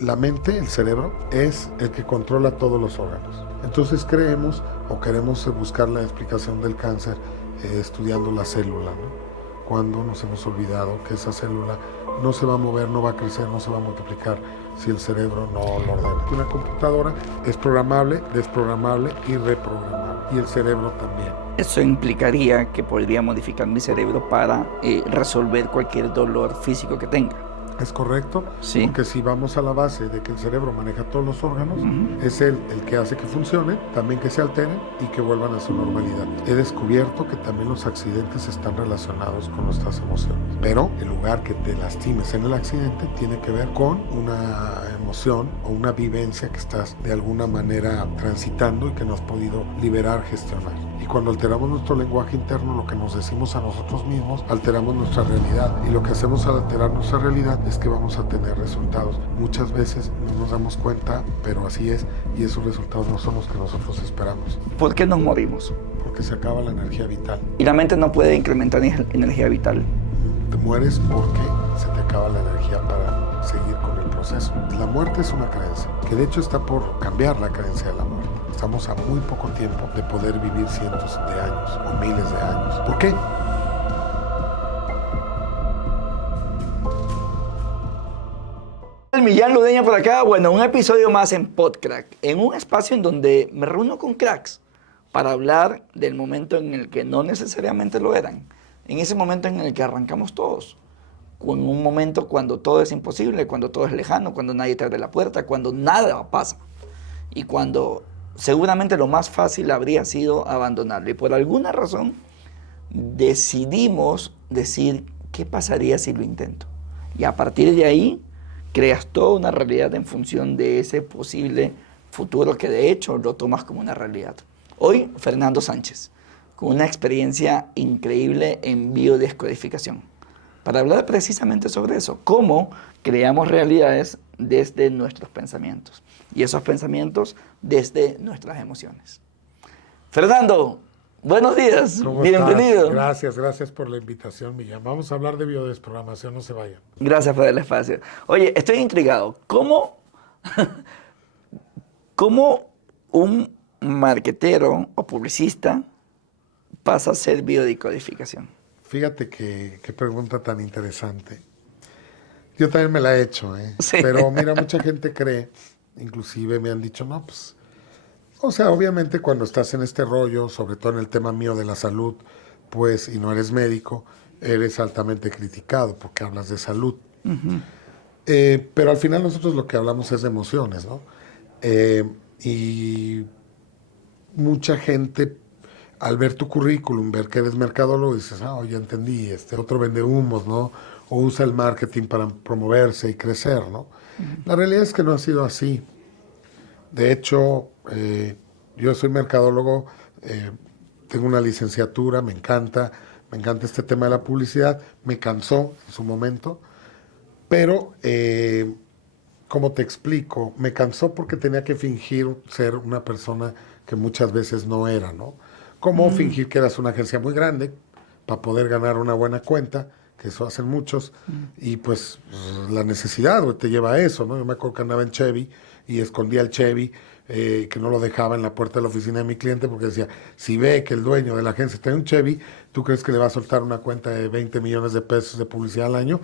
La mente, el cerebro, es el que controla todos los órganos. Entonces creemos o queremos buscar la explicación del cáncer estudiando la célula, ¿no? Cuando nos hemos olvidado que esa célula no se va a mover, no va a crecer, no se va a multiplicar si el cerebro no lo ordena. Una computadora es programable, desprogramable y reprogramable. Y el cerebro también. Eso implicaría que podría modificar mi cerebro para resolver cualquier dolor físico que tenga. ¿Es correcto? Sí. Porque si vamos a la base de que el cerebro maneja todos los órganos, es él el que hace que funcionen, también que se alteren y que vuelvan a su normalidad. He descubierto que también los accidentes están relacionados con nuestras emociones. Pero el lugar que te lastimes en el accidente tiene que ver con una emoción o una vivencia que estás de alguna manera transitando y que no has podido liberar, gestionar. Y cuando alteramos nuestro lenguaje interno, lo que nos decimos a nosotros mismos, alteramos nuestra realidad. Y lo que hacemos al alterar nuestra realidad es que vamos a tener resultados. Muchas veces no nos damos cuenta, pero así es, y esos resultados no son los que nosotros esperamos. ¿Por qué nos morimos? Porque se acaba la energía vital. Y la mente no puede incrementar energía vital. Te mueres porque se te acaba la energía para seguir con el proceso. La muerte es una creencia, que de hecho está por cambiar la creencia de la muerte. Estamos a muy poco tiempo de poder vivir cientos de años o miles de años. ¿Por qué? Millán Ludeña por acá. Bueno, un episodio más en PodCrack, en un espacio en donde me reúno con cracks para hablar del momento en el que no necesariamente lo eran, en ese momento en el que arrancamos todos, con un momento cuando todo es imposible, cuando todo es lejano, cuando nadie te abre la puerta, cuando nada pasa y cuando seguramente lo más fácil habría sido abandonarlo. Y por alguna razón decidimos decir, ¿qué pasaría si lo intento? Y a partir de ahí creas toda una realidad en función de ese posible futuro que de hecho lo tomas como una realidad. Hoy, Fernando Sánchez, con una experiencia increíble en biodescodificación, para hablar precisamente sobre eso, cómo creamos realidades desde nuestros pensamientos y esos pensamientos desde nuestras emociones. Fernando, buenos días, bienvenido. Gracias por la invitación, Millán. Vamos a hablar de biodesprogramación, no se vayan. Gracias por el espacio. Oye, estoy intrigado. ¿Cómo un marketero o publicista pasa a hacer biodescodificación? Fíjate qué pregunta tan interesante. Yo también me la he hecho, Sí. Pero mira, mucha gente cree, inclusive me han dicho, no, pues, o sea, obviamente cuando estás en este rollo, sobre todo en el tema mío de la salud, pues, y no eres médico, eres altamente criticado porque hablas de salud. Pero al final nosotros lo que hablamos es de emociones, ¿no? Y mucha gente, al ver tu currículum, ver que eres mercadólogo, dices, ya entendí, otro vende humos, ¿no? O usa el marketing para promoverse y crecer, ¿no? La realidad es que no ha sido así. De hecho, yo soy mercadólogo, tengo una licenciatura, me encanta este tema de la publicidad, me cansó en su momento, pero, como te explico, me cansó porque tenía que fingir ser una persona que muchas veces no era, ¿no? Como fingir que eras una agencia muy grande para poder ganar una buena cuenta, que eso hacen muchos, y pues la necesidad te lleva a eso, ¿no? Yo me acuerdo que andaba en Chevy y escondía el Chevy, que no lo dejaba en la puerta de la oficina de mi cliente porque decía, si ve que el dueño de la agencia tiene un Chevy, ¿tú crees que le va a soltar una cuenta de 20 millones de pesos de publicidad al año?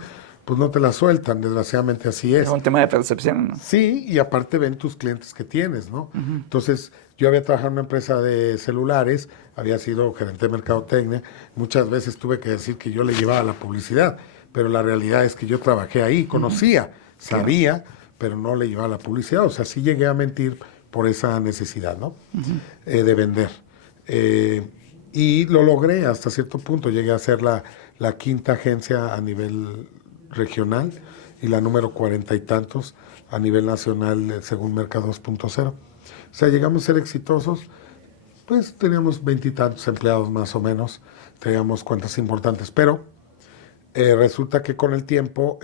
Pues no te la sueltan, desgraciadamente así es. Es un tema de percepción, ¿no? Sí, y aparte ven tus clientes que tienes, ¿no? Entonces, yo había trabajado en una empresa de celulares, había sido gerente de mercadotecnia, muchas veces tuve que decir que yo le llevaba la publicidad, pero la realidad es que yo trabajé ahí, conocía, sabía, pero no le llevaba la publicidad, o sea, sí llegué a mentir por esa necesidad, ¿no? De vender. Y lo logré hasta cierto punto, llegué a ser la quinta agencia a nivel regional y la número 40 y tantos a nivel nacional según Merca 2.0. O sea, llegamos a ser exitosos, pues teníamos 20 y tantos empleados más o menos, teníamos cuentas importantes, pero resulta que con el tiempo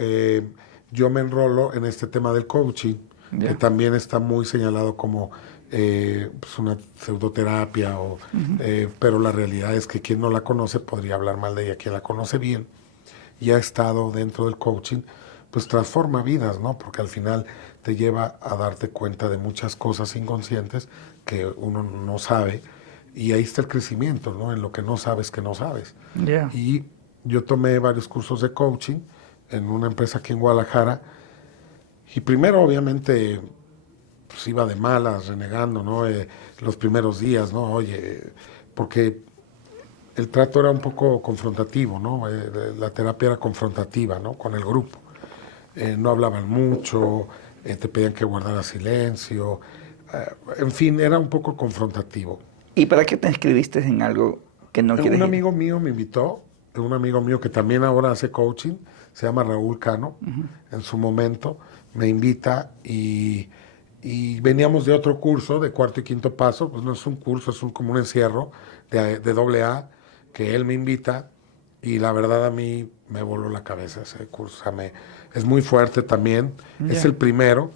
yo me enrolo en este tema del coaching, que también está muy señalado como pues una pseudoterapia, pero la realidad es que quien no la conoce podría hablar mal de ella, quien la conoce bien y ha estado dentro del coaching, pues transforma vidas, ¿no? Porque al final te lleva a darte cuenta de muchas cosas inconscientes que uno no sabe. Y ahí está el crecimiento, ¿no? En lo que no sabes que no sabes. Yeah. Y yo tomé varios cursos de coaching en una empresa aquí en Guadalajara. Y primero, obviamente, pues iba de malas, renegando, ¿no? Los primeros días, ¿no? Oye, porque el trato era un poco confrontativo, ¿no? La terapia era confrontativa, ¿no? Con el grupo. No hablaban mucho, te pedían que guardaras silencio. En fin, era un poco confrontativo. ¿Y para qué te inscribiste en algo que no quieres Un ir? amigo mío me invitó, un amigo mío que también ahora hace coaching, se llama Raúl Cano, en su momento, me invita y veníamos de otro curso, de cuarto y quinto paso, pues no es un curso, es como un encierro de AA, que él me invita y la verdad a mí me voló la cabeza ese curso, o sea, es muy fuerte también, es el primero.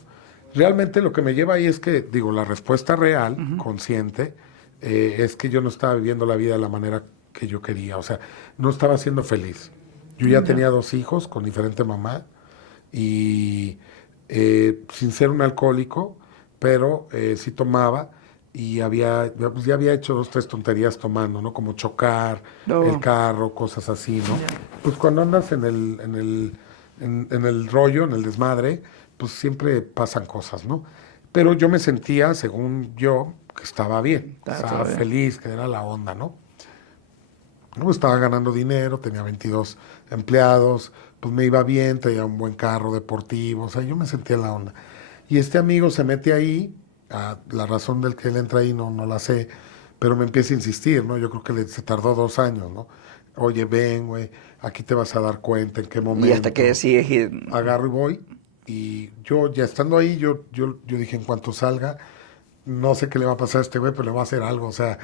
Realmente lo que me lleva ahí es que, digo, la respuesta real, consciente, es que yo no estaba viviendo la vida de la manera que yo quería, o sea, no estaba siendo feliz. Yo ya tenía 2 hijos con diferente mamá y sin ser un alcohólico, pero sí tomaba y pues ya había hecho 2, 3 tonterías tomando, ¿no? Como chocar el carro, cosas así, ¿no? Pues cuando andas en el rollo, en el desmadre, pues siempre pasan cosas, ¿no? Pero yo me sentía, según yo, que estaba bien, estaba feliz, que era la onda, ¿no? No estaba ganando dinero, tenía 22 empleados, pues me iba bien, tenía un buen carro deportivo, o sea, yo me sentía en la onda. Y este amigo se mete ahí, la razón del que él entra ahí no la sé, pero me empieza a insistir, ¿no? Yo creo que se tardó 2 años, ¿no? Oye, ven, güey, aquí te vas a dar cuenta en qué momento. Y hasta que decides ir. Agarro y voy, y yo ya estando ahí, yo dije, en cuanto salga, no sé qué le va a pasar a este güey, pero le va a hacer algo, o sea,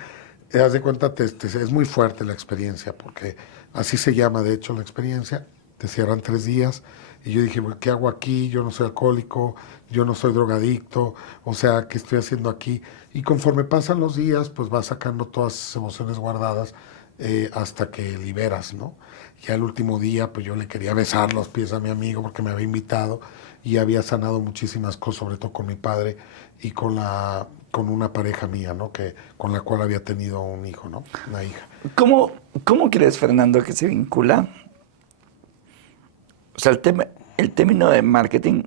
haz de cuenta, es muy fuerte la experiencia, porque así se llama, de hecho, la experiencia. Te cierran 3 días, y yo dije, ¿qué hago aquí? Yo no soy alcohólico, yo no soy drogadicto, o sea, ¿qué estoy haciendo aquí? Y conforme pasan los días, pues vas sacando todas esas emociones guardadas hasta que liberas, ¿no? Ya el último día, pues yo le quería besar los pies a mi amigo porque me había invitado y había sanado muchísimas cosas, sobre todo con mi padre y con una pareja mía, ¿no? Con la cual había tenido un hijo, ¿no? Una hija. ¿Cómo crees, Fernando, que se vincula? O sea, el término de marketing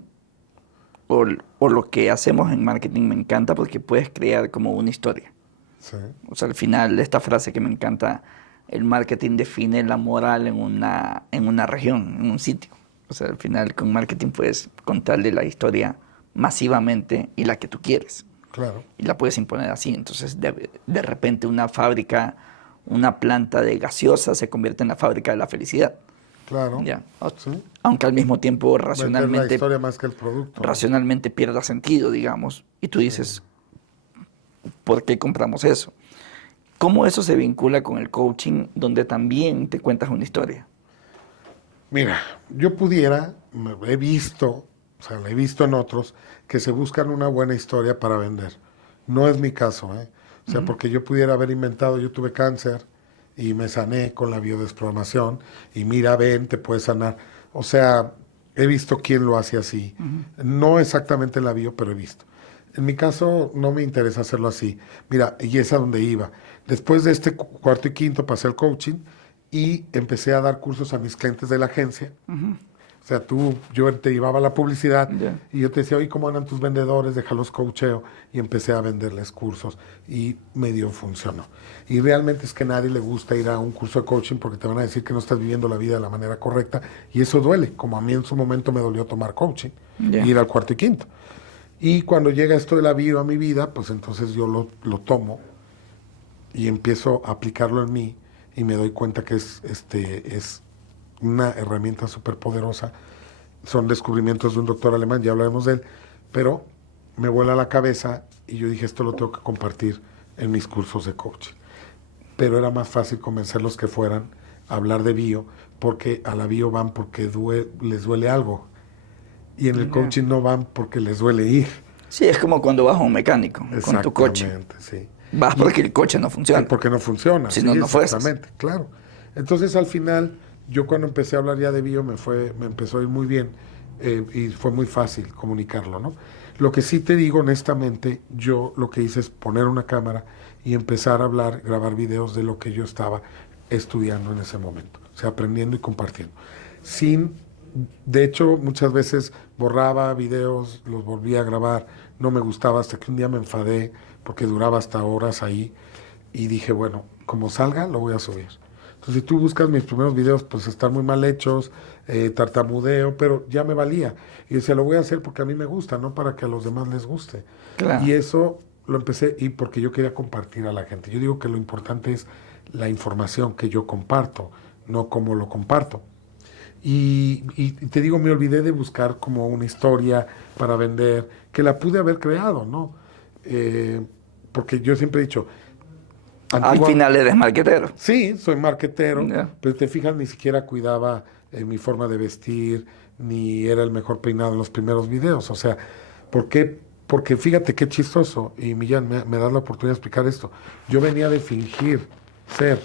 o lo que hacemos en marketing me encanta porque puedes crear como una historia. Sí. O sea, al final, esta frase que me encanta, el marketing define la moral en una región, en un sitio. O sea, al final, con marketing puedes contarle la historia masivamente y la que tú quieres. Claro. Y la puedes imponer así. Entonces, de repente, una fábrica, una planta de gaseosa se convierte en la fábrica de la felicidad. Claro. Ya. Sí. Aunque al mismo tiempo Vender la racionalmente, historia más que el producto. racionalmente pierda sentido, digamos. Y tú dices, ¿por qué compramos eso? ¿Cómo eso se vincula con el coaching, donde también te cuentas una historia? Mira, yo he visto, o sea, la he visto en otros, que se buscan una buena historia para vender. No es mi caso, ¿eh? O sea, porque yo pudiera haber inventado, yo tuve cáncer y me sané con la biodesprogramación y mira, ven, te puedes sanar. O sea, he visto quién lo hace así. No exactamente en la bio, pero he visto. En mi caso no me interesa hacerlo así. Mira, y es a donde iba. Después de este cuarto y quinto pasé al coaching y empecé a dar cursos a mis clientes de la agencia. O sea, yo te llevaba la publicidad y yo te decía, oye, ¿cómo andan tus vendedores? Déjalos coacheo. Y empecé a venderles cursos y medio funcionó. Y realmente es que a nadie le gusta ir a un curso de coaching porque te van a decir que no estás viviendo la vida de la manera correcta y eso duele, como a mí en su momento me dolió tomar coaching y ir al cuarto y quinto. Y cuando llega esto de la bio a mi vida, pues entonces yo lo tomo y empiezo a aplicarlo en mí y me doy cuenta que es una herramienta súper poderosa. Son descubrimientos de un doctor alemán, ya hablaremos de él, pero me vuela la cabeza y yo dije, esto lo tengo que compartir en mis cursos de coaching. Pero era más fácil convencerlos que fueran a hablar de bio, porque a la bio van porque les duele algo. Y en el coaching no van porque les duele ir. Sí, es como cuando vas a un mecánico con tu coche. Exactamente, sí. Vas porque el coche no funciona. Porque no funciona. Si sí, no, no fuerzas. exactamente, claro. Entonces, al final, yo cuando empecé a hablar ya de bio, me empezó a ir muy bien y fue muy fácil comunicarlo, ¿no? Lo que sí te digo honestamente, yo lo que hice es poner una cámara y empezar a hablar, grabar videos de lo que yo estaba estudiando en ese momento, o sea, aprendiendo y compartiendo. Sin, de hecho, muchas veces borraba videos, los volvía a grabar, no me gustaba hasta que un día me enfadé porque duraba hasta horas ahí y dije, bueno, como salga, lo voy a subir. Entonces, si tú buscas mis primeros videos, pues están muy mal hechos, tartamudeo, pero ya me valía. Y decía, lo voy a hacer porque a mí me gusta, no para que a los demás les guste. Claro. Y eso lo empecé y porque yo quería compartir a la gente. Yo digo que lo importante es la información que yo comparto, no cómo lo comparto. Y te digo, me olvidé de buscar como una historia para vender, que la pude haber creado, ¿no? Porque yo siempre he dicho, Al final eres marquetero. sí, soy marquetero, Ya. pero te fijas, ni siquiera cuidaba mi forma de vestir, ni era el mejor peinado en los primeros videos. O sea, ¿por qué? Porque fíjate qué chistoso, y Millán, me das la oportunidad de explicar esto. Yo venía de fingir ser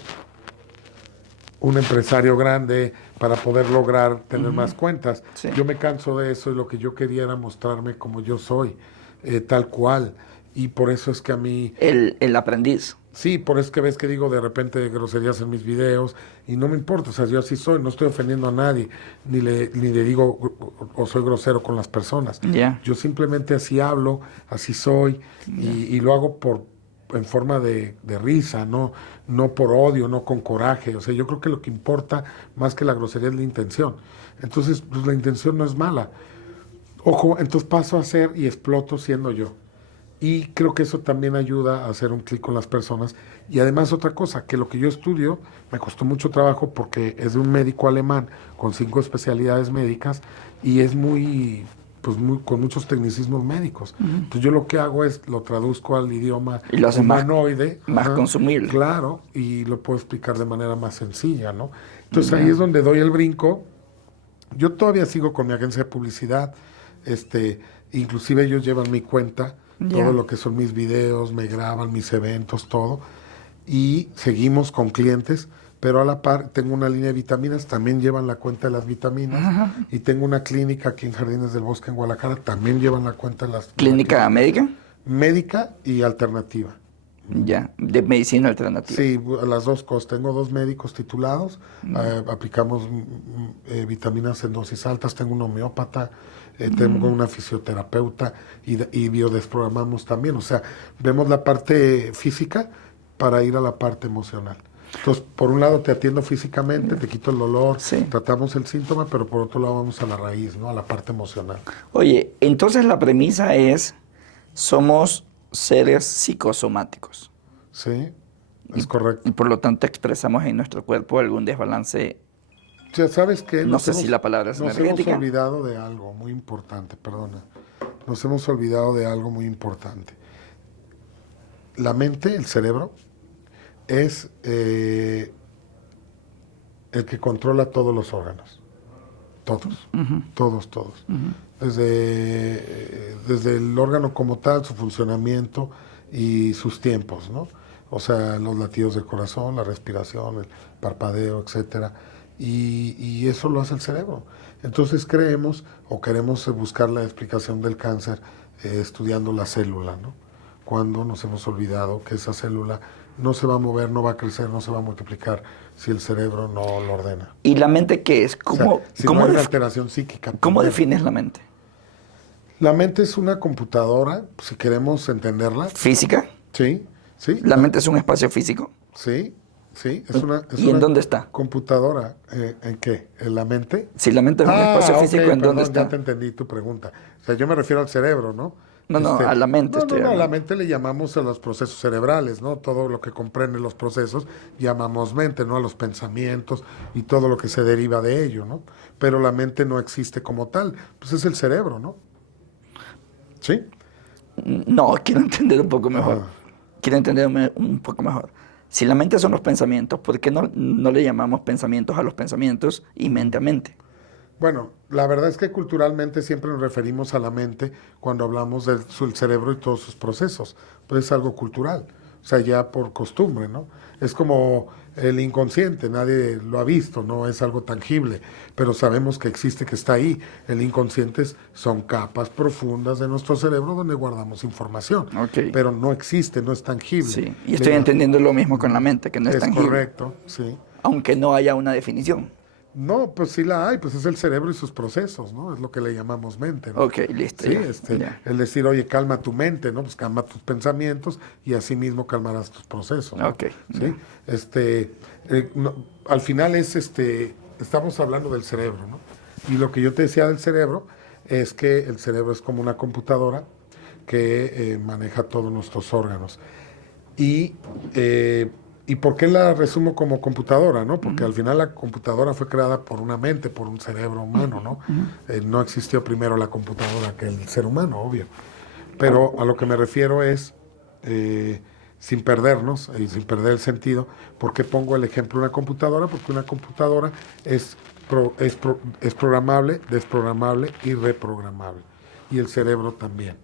un empresario grande para poder lograr tener más cuentas. Sí. Yo me canso de eso y lo que yo quería era mostrarme como yo soy, tal cual. Y por eso es que a mí... El aprendiz. Sí, por eso que ves que digo de repente groserías en mis videos y no me importa, o sea, yo así soy, no estoy ofendiendo a nadie, ni le digo o soy grosero con las personas. Ya. Yo simplemente así hablo, así soy y lo hago en forma de risa, no por odio, no con coraje. O sea, yo creo que lo que importa más que la grosería es la intención. Entonces, pues la intención no es mala. Ojo, entonces paso a ser y exploto siendo yo. Y creo que eso también ayuda a hacer un clic con las personas. Y además otra cosa, que lo que yo estudio me costó mucho trabajo porque es de un médico alemán con 5 especialidades médicas y es con muchos tecnicismos médicos. Entonces yo lo que hago es lo traduzco al idioma Y lo haces humanoide. más consumible. Claro, y lo puedo explicar de manera más sencilla, ¿no? Entonces ahí es donde doy el brinco. Yo todavía sigo con mi agencia de publicidad, inclusive ellos llevan mi cuenta, todo lo que son mis videos, me graban mis eventos, todo, y seguimos con clientes, pero a la par tengo una línea de vitaminas, también llevan la cuenta de las vitaminas, y tengo una clínica aquí en Jardines del Bosque, en Guadalajara, también llevan la cuenta de las ¿Clínica médica? médica y alternativa. Ya, de medicina alternativa. Sí, las dos cosas. Tengo 2 médicos titulados, aplicamos vitaminas en dosis altas, tengo un homeópata, tengo una fisioterapeuta y biodesprogramamos también. O sea, vemos la parte física para ir a la parte emocional. Entonces, por un lado te atiendo físicamente, te quito el dolor, Sí. tratamos el síntoma, pero por otro lado vamos a la raíz, ¿no? A la parte emocional. Oye, entonces la premisa es, somos seres psicosomáticos. Sí, es correcto. Y por lo tanto expresamos en nuestro cuerpo algún desbalance. Ya sabes que No sé si la palabra es nos energética. hemos olvidado de algo muy importante, perdona. Nos hemos olvidado de algo muy importante. La mente, el cerebro, es el que controla todos los órganos. Todos, todos. Desde el órgano como tal, su funcionamiento y sus tiempos, ¿no? O sea, los latidos del corazón, la respiración, el parpadeo, etcétera. Y eso lo hace el cerebro. Entonces creemos o queremos buscar la explicación del cáncer estudiando la célula, ¿no? Cuando nos hemos olvidado que esa célula no se va a mover, no va a crecer, no se va a multiplicar si el cerebro no lo ordena. ¿Y la mente qué es? O sea, si no hay una alteración psíquica. ¿Cómo primero. defines la mente? La mente es una computadora, si queremos entenderla. ¿Física? Sí, sí. ¿La mente es un espacio físico? Sí, sí. Es una, ¿Y en dónde está? Computadora. ¿En qué? ¿En la mente? Si la mente es un espacio físico, ok, ¿en dónde perdón, está? Ya te entendí tu pregunta. O sea, yo me refiero al cerebro, ¿no? No, a la mente estoy a la hablando. mente le llamamos a los procesos cerebrales, ¿no? Todo lo que comprende los procesos llamamos mente, ¿no? A los pensamientos y todo lo que se deriva de ello, ¿no? Pero la mente no existe como tal, pues es el cerebro, ¿no? ¿Sí? No, quiero entender un poco mejor. Quiero entenderme un poco mejor. Si la mente son los pensamientos, ¿por qué no le llamamos pensamientos a los pensamientos y mente a mente? Bueno, la verdad es que culturalmente siempre nos referimos a la mente cuando hablamos del cerebro y todos sus procesos. Pues es algo cultural, o sea, ya por costumbre, ¿no? Es como el inconsciente, nadie lo ha visto, no es algo tangible, pero sabemos que existe, que está ahí. El inconsciente son capas profundas de nuestro cerebro donde guardamos información, Ok. pero no existe, no es tangible. Sí, y estoy entendiendo lo mismo con la mente, que no es Es tangible, correcto, sí. aunque no haya una definición. No, pues sí la hay, pues es el cerebro y sus procesos, ¿no? Es lo que le llamamos mente, ¿no? Ok, listo. Sí, Ya. el decir, oye, calma tu mente, ¿no? Pues calma tus pensamientos y así mismo calmarás tus procesos, ¿no? Ok, Sí, al final estamos hablando del cerebro, ¿no? Y lo que yo te decía del cerebro es que el cerebro es como una computadora que maneja todos nuestros órganos. Y, ¿y por qué la resumo como computadora, no? Porque al final la computadora fue creada por una mente, por un cerebro humano, ¿no? No existió primero la computadora que el ser humano, obvio. Pero a lo que me refiero es, sin perdernos y sin perder el sentido, ¿por qué pongo el ejemplo de una computadora? Porque una computadora es programable, desprogramable y reprogramable. Y el cerebro también.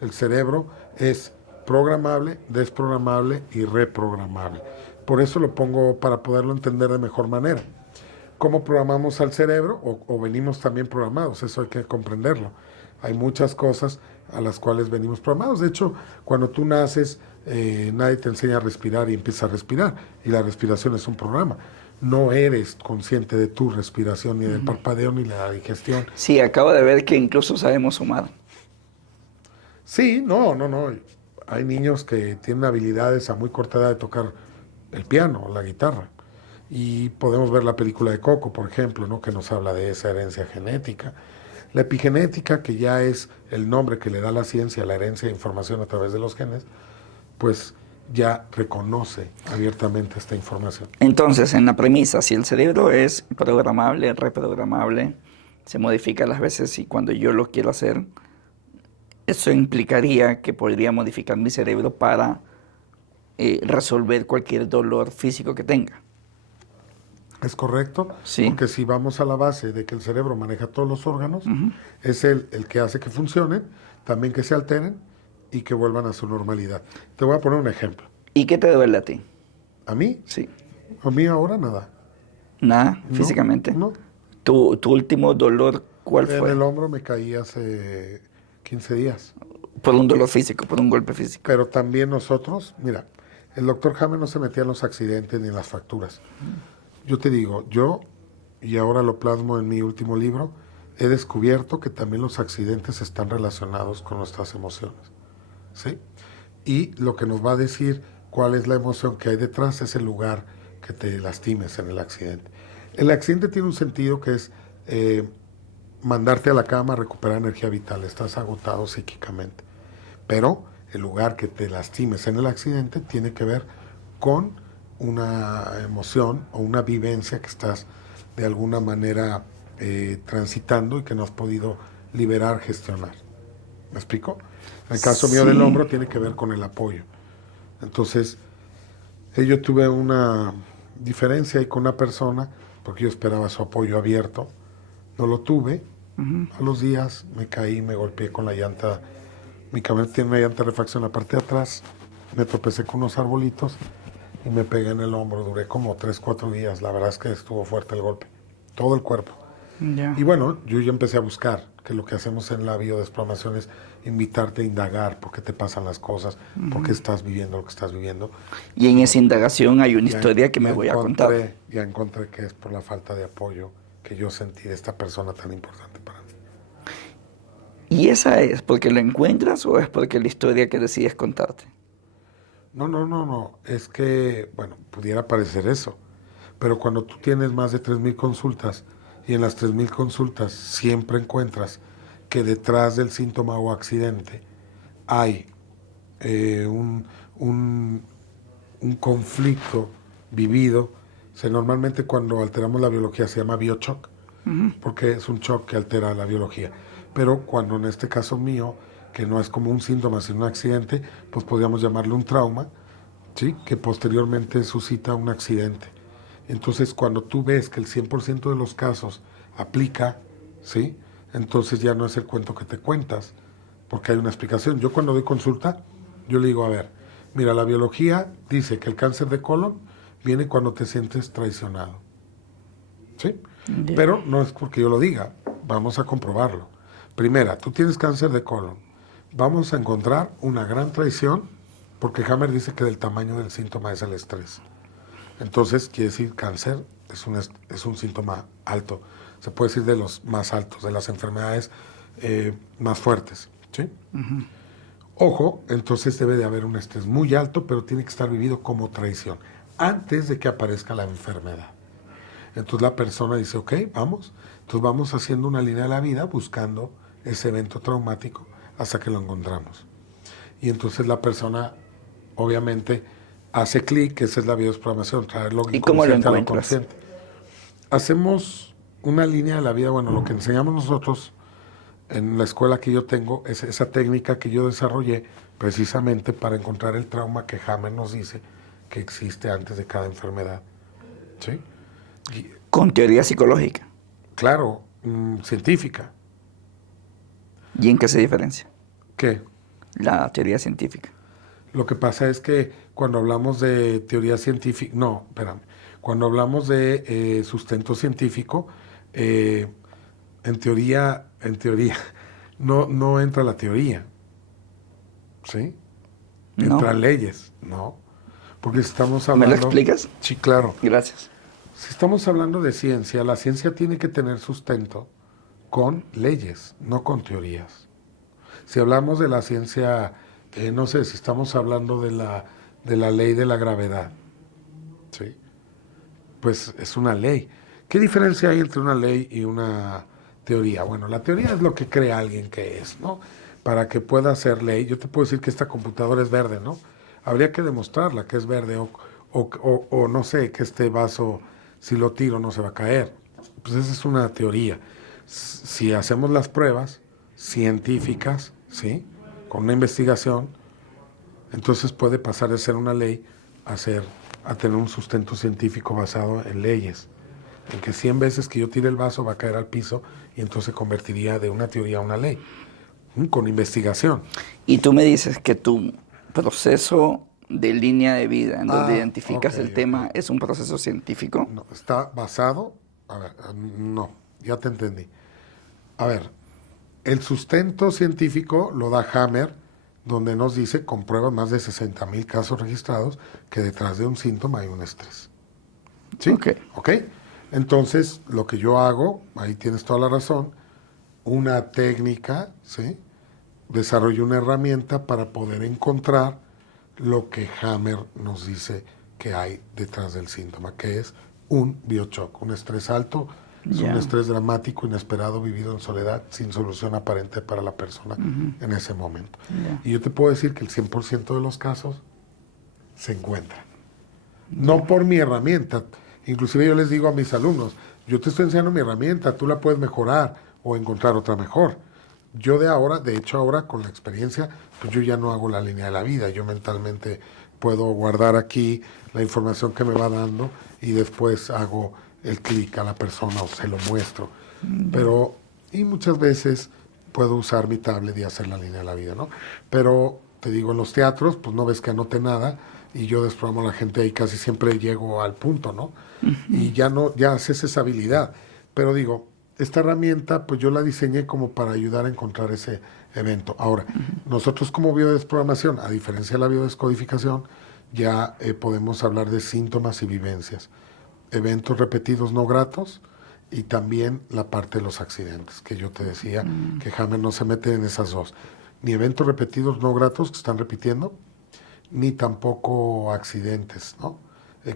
El cerebro es programable, desprogramable y reprogramable. Por eso lo pongo para poderlo entender de mejor manera. ¿Cómo programamos al cerebro? O venimos también programados, eso hay que comprenderlo. Hay muchas cosas a las cuales venimos programados. De hecho, cuando tú naces, nadie te enseña a respirar y empiezas a respirar. Y la respiración es un programa. No eres consciente de tu respiración, ni del parpadeo, ni de la digestión. Sí, acabo de ver que incluso sabemos sumar. Sí, no. Hay niños que tienen habilidades a muy corta edad de tocar el piano, la guitarra. Y podemos ver la película de Coco, por ejemplo, ¿no? Que nos habla de esa herencia genética. La epigenética, que ya es el nombre que le da la ciencia a la herencia de información a través de los genes, pues ya reconoce abiertamente esta información. Entonces, en la premisa, si el cerebro es programable, reprogramable, se modifica las veces y cuando yo lo quiero hacer, eso implicaría que podría modificar mi cerebro para resolver cualquier dolor físico que tenga. ¿Es correcto? Sí. Porque si vamos a la base de que el cerebro maneja todos los órganos, es el que hace que funcionen, también que se alteren y que vuelvan a su normalidad. Te voy a poner un ejemplo. ¿Y qué te duele a ti? ¿A mí? Sí. A mí ahora nada. ¿Nada? No, ¿Físicamente? no. ¿Tu último dolor cuál En fue? el hombro me caí hace 15 días. Por un dolor físico, por un golpe físico. Pero también nosotros, mira, el doctor Jaime no se metía en los accidentes ni en las fracturas. Yo te digo, y ahora lo plasmo en mi último libro, he descubierto que también los accidentes están relacionados con nuestras emociones, ¿sí? Y lo que nos va a decir cuál es la emoción que hay detrás es el lugar que te lastimes en el accidente. El accidente tiene un sentido que es mandarte a la cama a recuperar energía vital, estás agotado psíquicamente. Pero el lugar que te lastimes en el accidente tiene que ver con una emoción o una vivencia que estás de alguna manera transitando y que no has podido liberar, gestionar. ¿Me explico? En el caso mío del hombro tiene que ver con el apoyo. Entonces, yo tuve una diferencia ahí con una persona porque yo esperaba su apoyo abierto. No lo tuve. A los días me caí, me golpeé con la llanta. Mi camioneta tiene una llanta de refacción en la parte de atrás. Me tropecé con unos arbolitos y me pegué en el hombro. Duré como 3, 4 días. La verdad es que estuvo fuerte el golpe. Todo el cuerpo. Ya. Y bueno, yo ya empecé a buscar, que lo que hacemos en la biodesprogramación es invitarte a indagar por qué te pasan las cosas, por qué estás viviendo lo que estás viviendo. Y en esa indagación hay una historia que me voy a contar. Ya encontré que es por la falta de apoyo que yo sentí de esta persona tan importante para mí. ¿Y esa es porque lo encuentras o es porque la historia que decides contarte? No. Es que, bueno, pudiera parecer eso. Pero cuando tú tienes más de 3,000 consultas y en las 3,000 consultas siempre encuentras que detrás del síntoma o accidente hay un conflicto vivido. O sea, normalmente cuando alteramos la biología se llama biochoc, porque es un shock que altera la biología. Pero cuando en este caso mío, que no es como un síntoma, sino un accidente, pues podríamos llamarle un trauma, ¿sí? Que posteriormente suscita un accidente. Entonces, cuando tú ves que el 100% de los casos aplica, ¿sí? Entonces ya no es el cuento que te cuentas, porque hay una explicación. Yo cuando doy consulta, yo le digo, a ver, mira, la biología dice que el cáncer de colon viene cuando te sientes traicionado. ¿Sí? Ya. Pero no es porque yo lo diga, vamos a comprobarlo. Primera, tú tienes cáncer de colon. Vamos a encontrar una gran traición, porque Hammer dice que del tamaño del síntoma es el estrés. Entonces, quiere decir, cáncer es un síntoma alto. Se puede decir de los más altos, de las enfermedades más fuertes. ¿Sí? Ojo, entonces debe de haber un estrés muy alto, pero tiene que estar vivido como traición, antes de que aparezca la enfermedad. Entonces la persona dice, ok, vamos. Entonces vamos haciendo una línea de la vida buscando ese evento traumático hasta que lo encontramos. Y entonces la persona, obviamente, hace clic, que esa es la biodesprogramación, traerlo ¿Y cómo lo inconsciente a lo encuentras? consciente. Hacemos una línea de la vida, bueno, lo que enseñamos nosotros en la escuela que yo tengo es esa técnica que yo desarrollé precisamente para encontrar el trauma que Hammer nos dice que existe antes de cada enfermedad. ¿Sí? Y, Con teoría psicológica. claro, científica. ¿Y en qué se diferencia ¿Qué? la teoría científica? Lo que pasa es que cuando hablamos de teoría científica, no, espérame, cuando hablamos de sustento científico, en teoría, no entra la teoría, ¿sí? No. Entran leyes, ¿no? Porque si estamos ¿Me hablando... lo explicas? Sí, claro. Gracias. Si estamos hablando de ciencia, la ciencia tiene que tener sustento con leyes, no con teorías. Si hablamos de la ciencia, no sé, si estamos hablando de la ley de la gravedad, ¿sí? Pues es una ley. ¿Qué diferencia hay entre una ley y una teoría? Bueno, la teoría es lo que cree alguien que es, ¿no? Para que pueda ser ley, yo te puedo decir que esta computadora es verde, ¿no? Habría que demostrarla que es verde o no sé, que este vaso, si lo tiro, no se va a caer. Pues esa es una teoría. Si hacemos las pruebas científicas, ¿sí? Con una investigación, entonces puede pasar de ser una ley a tener un sustento científico basado en leyes. En que 100 veces que yo tire el vaso va a caer al piso y entonces se convertiría de una teoría a una ley. Con investigación. Y tú me dices que tu proceso de línea de vida, en donde identificas ok, el tema, es un proceso científico. No, está basado, a ver, no, ya te entendí. A ver, el sustento científico lo da Hammer, donde nos dice, con pruebas más de 60,000 casos registrados, que detrás de un síntoma hay un estrés. ¿Sí? Ok. Entonces, lo que yo hago, ahí tienes toda la razón, una técnica, ¿sí? Desarrollo una herramienta para poder encontrar lo que Hammer nos dice que hay detrás del síntoma, que es un biochoc, un estrés alto, es un estrés dramático, inesperado, vivido en soledad, sin solución aparente para la persona en ese momento. Y yo te puedo decir que el 100% de los casos se encuentran. No por mi herramienta. Inclusive yo les digo a mis alumnos, yo te estoy enseñando mi herramienta, tú la puedes mejorar o encontrar otra mejor. Yo de hecho ahora con la experiencia, pues yo ya no hago la línea de la vida, yo mentalmente puedo guardar aquí la información que me va dando y después hago el clic a la persona o se lo muestro. Pero, y muchas veces puedo usar mi tablet y hacer la línea de la vida, ¿no? Pero, te digo, en los teatros, pues no ves que anote nada y yo desprogramo a la gente y casi siempre llego al punto, ¿no? Y ya haces esa habilidad. Pero digo, esta herramienta, pues yo la diseñé como para ayudar a encontrar ese evento. Ahora, nosotros como biodesprogramación, a diferencia de la biodescodificación, ya podemos hablar de síntomas y vivencias, eventos repetidos no gratos y también la parte de los accidentes, que yo te decía que Hammer no se mete en esas dos. Ni eventos repetidos no gratos que están repitiendo, ni tampoco accidentes, ¿no?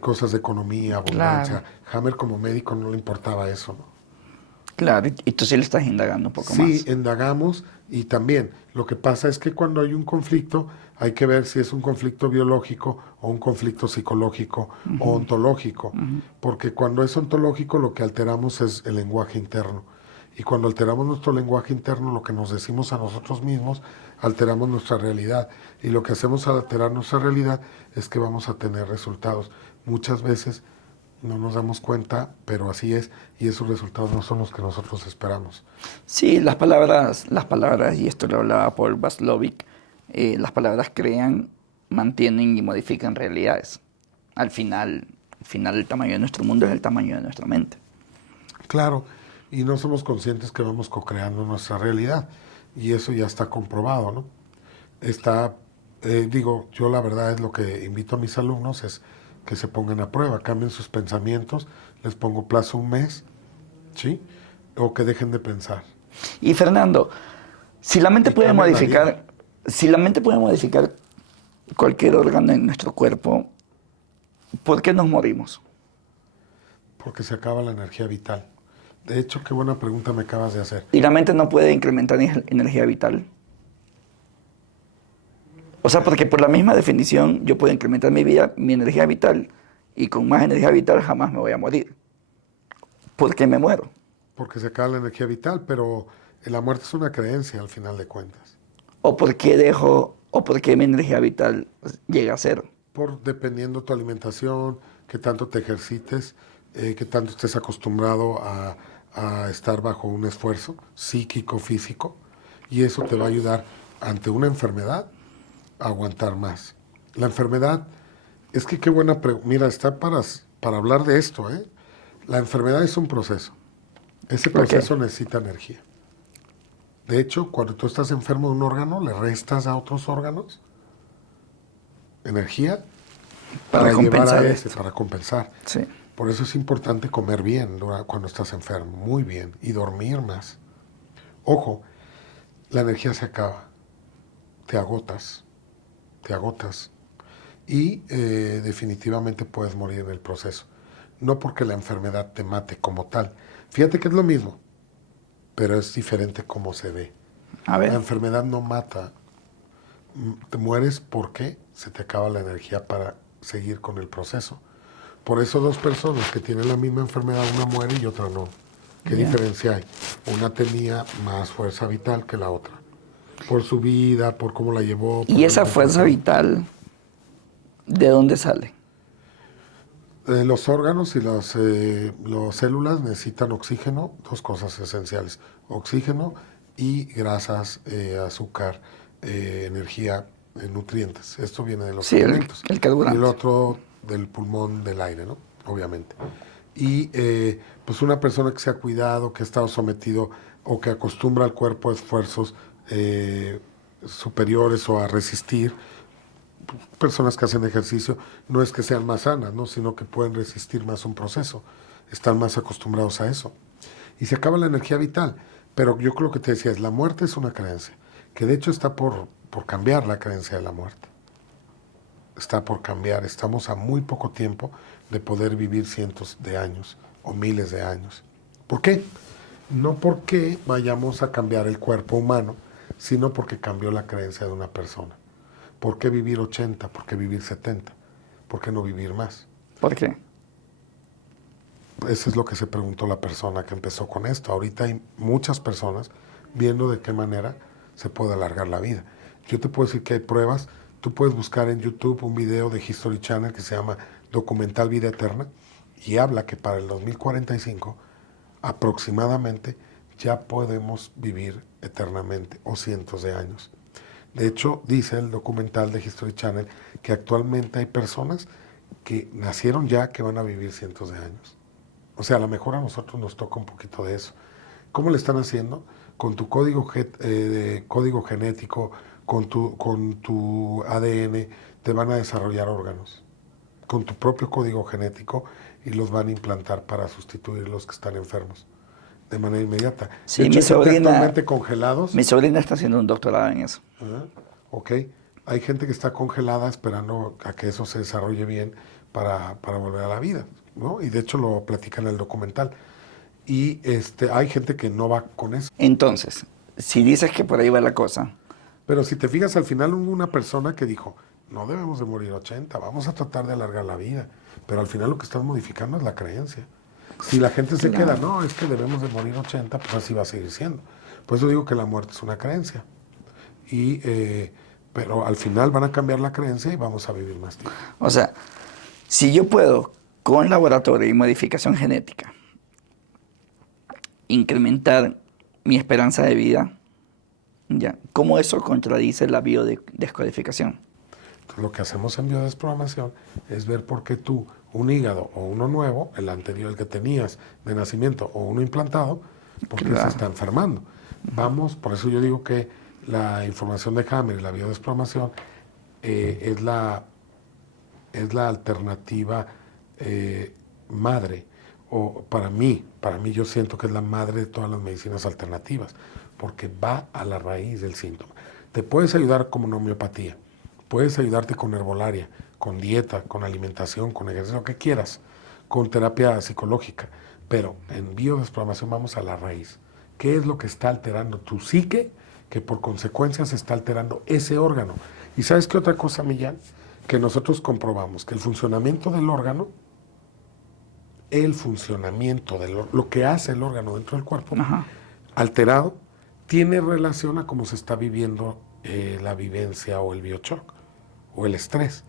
Cosas de economía, abundancia. Claro. Hammer como médico no le importaba eso, ¿no? Claro, y tú sí le estás indagando un poco más. Sí, indagamos y también lo que pasa es que cuando hay un conflicto hay que ver si es un conflicto biológico o un conflicto psicológico o ontológico, porque cuando es ontológico lo que alteramos es el lenguaje interno y cuando alteramos nuestro lenguaje interno, lo que nos decimos a nosotros mismos, alteramos nuestra realidad y lo que hacemos al alterar nuestra realidad es que vamos a tener resultados. Muchas veces no nos damos cuenta, pero así es, y esos resultados no son los que nosotros esperamos. Sí, las palabras, y esto lo hablaba Paul Václavic, las palabras crean, mantienen y modifican realidades. Al final, Al final el tamaño de nuestro mundo es el tamaño de nuestra mente. Claro, y no somos conscientes que vamos co-creando nuestra realidad. Y eso ya está comprobado, ¿no? Está, yo la verdad es lo que invito a mis alumnos es que se pongan a prueba, cambien sus pensamientos, les pongo plazo un mes, ¿sí? O que dejen de pensar. Y Fernando, si la mente Y puede cambia la modificar, si la mente puede modificar cualquier órgano en nuestro cuerpo, ¿por qué nos morimos? Porque se acaba la energía vital. De hecho, qué buena pregunta me acabas de hacer. Y la mente no puede incrementar energía vital. O sea, porque por la misma definición yo puedo incrementar mi energía vital y con más energía vital jamás me voy a morir. ¿Por qué me muero? Porque se acaba la energía vital, pero la muerte es una creencia al final de cuentas. ¿O por qué mi energía vital llega a cero? Dependiendo tu alimentación, qué tanto te ejercites, qué tanto estés acostumbrado a estar bajo un esfuerzo psíquico, físico, y eso te va a ayudar ante una enfermedad a aguantar más. La enfermedad, es que qué buena pregunta, mira, está para hablar de esto, ¿eh? La enfermedad es un proceso, ese proceso necesita energía. De hecho, cuando tú estás enfermo de un órgano, le restas a otros órganos energía para llevar a ese, para compensar. Sí. Por eso es importante comer bien cuando estás enfermo, muy bien, y dormir más. Ojo, la energía se acaba, te agotas, y definitivamente puedes morir en el proceso. No porque la enfermedad te mate como tal. Fíjate que es lo mismo, pero es diferente cómo se ve. A ver. La enfermedad no mata, te mueres porque se te acaba la energía para seguir con el proceso. Por eso dos personas que tienen la misma enfermedad, una muere y otra no. ¿Qué diferencia hay? Una tenía más fuerza vital que la otra. Por su vida, por cómo la llevó. ¿Y esa fuerza vital de dónde sale? Los órganos y las células necesitan oxígeno, dos cosas esenciales. Oxígeno y grasas, azúcar, energía, nutrientes. Esto viene de los alimentos. El carburante. Y el otro del pulmón, del aire, ¿no? Obviamente. Y pues una persona que se ha cuidado, que ha estado sometido o que acostumbra al cuerpo a esfuerzos superiores o a resistir, personas que hacen ejercicio, no es que sean más sanas, ¿no? Sino que pueden resistir más un proceso, están más acostumbrados a eso. Y se acaba la energía vital. Pero yo creo que te decía, la muerte es una creencia, que de hecho está por cambiar la creencia de la muerte. Está por cambiar, estamos a muy poco tiempo de poder vivir cientos de años o miles de años. ¿Por qué? No porque vayamos a cambiar el cuerpo humano, sino porque cambió la creencia de una persona. ¿Por qué vivir 80? ¿Por qué vivir 70? ¿Por qué no vivir más? ¿Por qué? Eso es lo que se preguntó la persona que empezó con esto. Ahorita hay muchas personas viendo de qué manera se puede alargar la vida. Yo te puedo decir que hay pruebas. Tú puedes buscar en YouTube un video de History Channel que se llama Documental Vida Eterna y habla que para el 2045 aproximadamente ya podemos vivir eternamente o cientos de años. De hecho, dice el documental de History Channel que actualmente hay personas que nacieron ya que van a vivir cientos de años. O sea, a lo mejor a nosotros nos toca un poquito de eso. ¿Cómo le están haciendo? Con tu código genético, con tu ADN, te van a desarrollar órganos. Con tu propio código genético y los van a implantar para sustituir los que están enfermos de manera inmediata. Sí, de hecho, mi sobrina, actualmente congelados. Mi sobrina está haciendo un doctorado en eso. Ok. Hay gente que está congelada esperando a que eso se desarrolle bien para volver a la vida, ¿no? Y de hecho lo platican en el documental. Y hay gente que no va con eso. Entonces, si dices que por ahí va la cosa. Pero si te fijas, al final hubo una persona que dijo, no debemos de morir 80, vamos a tratar de alargar la vida. Pero al final lo que estás modificando es la creencia. Si la gente se queda, no, es que debemos de morir 80, pues así va a seguir siendo. Por eso digo que la muerte es una creencia. Pero al final van a cambiar la creencia y vamos a vivir más tiempo. O sea, si yo puedo, con laboratorio y modificación genética, incrementar mi esperanza de vida, ¿ya? ¿Cómo eso contradice la biodescodificación? Entonces, lo que hacemos en biodesprogramación es ver por qué tú, un hígado o uno nuevo, el anterior, el que tenías de nacimiento, o uno implantado, porque se Claro. está enfermando. Vamos, por eso yo digo que la información de Hammer y la biodesprogramación es la alternativa madre, o para mí yo siento que es la madre de todas las medicinas alternativas, porque va a la raíz del síntoma. Te puedes ayudar con una homeopatía, puedes ayudarte con herbolaria, con dieta, con alimentación, con ejercicio, lo que quieras, con terapia psicológica, pero en biodesprogramación vamos a la raíz. ¿Qué es lo que está alterando tu psique? Que por consecuencia se está alterando ese órgano. ¿Y sabes qué otra cosa, Millán? Que nosotros comprobamos que el funcionamiento del órgano, lo que hace el órgano dentro del cuerpo, Ajá. alterado, tiene relación a cómo se está viviendo la vivencia o el biochoc o el estrés.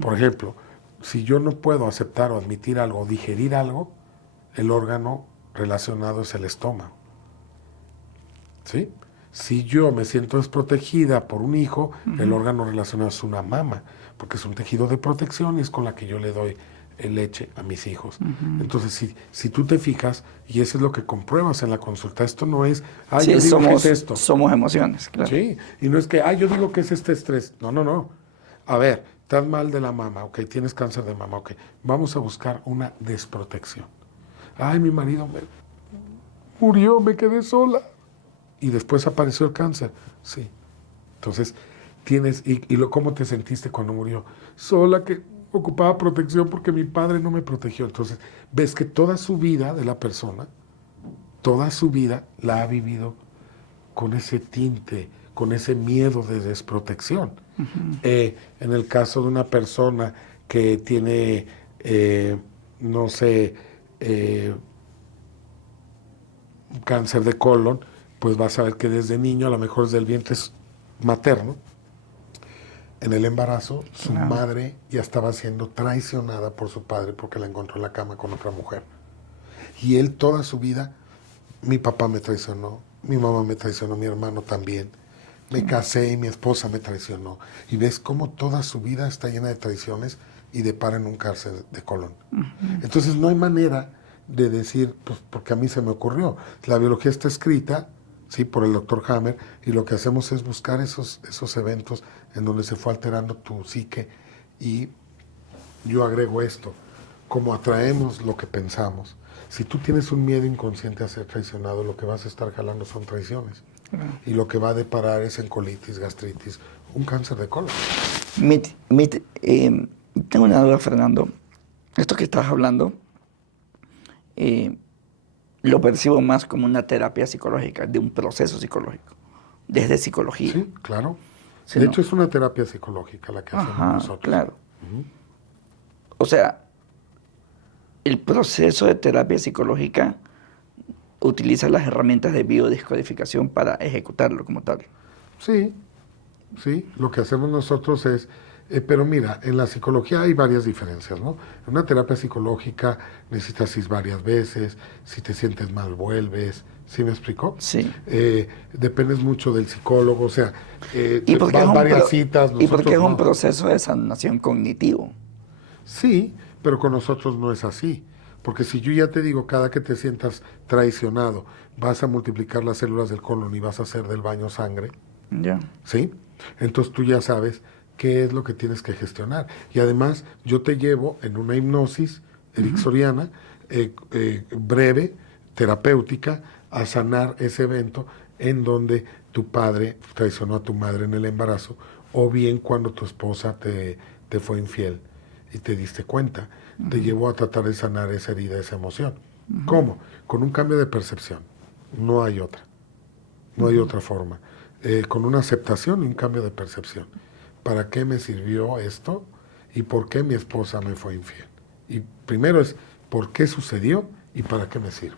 Por ejemplo, si yo no puedo aceptar o admitir algo, o digerir algo, el órgano relacionado es el estómago. ¿Sí? Si yo me siento desprotegida por un hijo, el órgano relacionado es una mama, porque es un tejido de protección y es con la que yo le doy leche a mis hijos. Entonces, si tú te fijas, y eso es lo que compruebas en la consulta, esto no es, Sí, yo digo que es esto. somos emociones, claro. Sí, y no es que, yo digo que es este estrés. No. A ver, estás mal de la mama, ok, tienes cáncer de mama, ok. Vamos a buscar una desprotección. Mi marido murió, me quedé sola. Y después apareció el cáncer. Sí. Entonces, ¿cómo te sentiste cuando murió? Sola, que ocupaba protección porque mi padre no me protegió. Entonces, ves que toda su vida de la persona, toda su vida la ha vivido con ese tinte, con ese miedo de desprotección. En el caso de una persona que tiene, no sé, cáncer de colon, pues vas a ver que desde niño, a lo mejor desde el vientre materno, en el embarazo, su madre ya estaba siendo traicionada por su padre porque la encontró en la cama con otra mujer. Y él toda su vida, mi papá me traicionó, mi mamá me traicionó, mi hermano también. Me casé y mi esposa me traicionó. Y ves cómo toda su vida está llena de traiciones y depara en un cáncer de colon. Entonces no hay manera de decir, pues porque a mí se me ocurrió. La biología está escrita, sí, por el doctor Hammer, y lo que hacemos es buscar esos eventos en donde se fue alterando tu psique. Y yo agrego esto, como atraemos lo que pensamos. Si tú tienes un miedo inconsciente a ser traicionado, lo que vas a estar jalando son traiciones. Y lo que va a deparar es encolitis, gastritis, un cáncer de colon. Tengo una duda, Fernando. Esto que estás hablando, lo percibo más como una terapia psicológica, de un proceso psicológico, desde psicología. Sí, claro. Sí, de ¿no? hecho, es una terapia psicológica la que hacemos nosotros. Claro. O sea, el proceso de terapia psicológica utiliza las herramientas de biodescodificación para ejecutarlo como tal. Sí, lo que hacemos nosotros es, pero mira, en la psicología hay varias diferencias, ¿no? En una terapia psicológica necesitas ir varias veces, si te sientes mal vuelves, ¿sí me explicó? Sí. Dependes mucho del psicólogo, o sea, ¿Y porque vas varias citas. ¿Y porque es un no. proceso de sanación cognitivo? Sí, pero con nosotros no es así. Porque si yo ya te digo, cada que te sientas traicionado, vas a multiplicar las células del colon y vas a hacer del baño sangre, Ya. ¿sí? Entonces tú ya sabes qué es lo que tienes que gestionar. Y además yo te llevo en una hipnosis ericksoniana, breve, terapéutica, a sanar ese evento en donde tu padre traicionó a tu madre en el embarazo, o bien cuando tu esposa te fue infiel y te diste cuenta. Te llevó a tratar de sanar esa herida, esa emoción. ¿Cómo? Con un cambio de percepción. No hay otra. No hay otra forma. Con una aceptación y un cambio de percepción. ¿Para qué me sirvió esto? ¿Y por qué mi esposa me fue infiel? Y primero es, ¿por qué sucedió y para qué me sirve?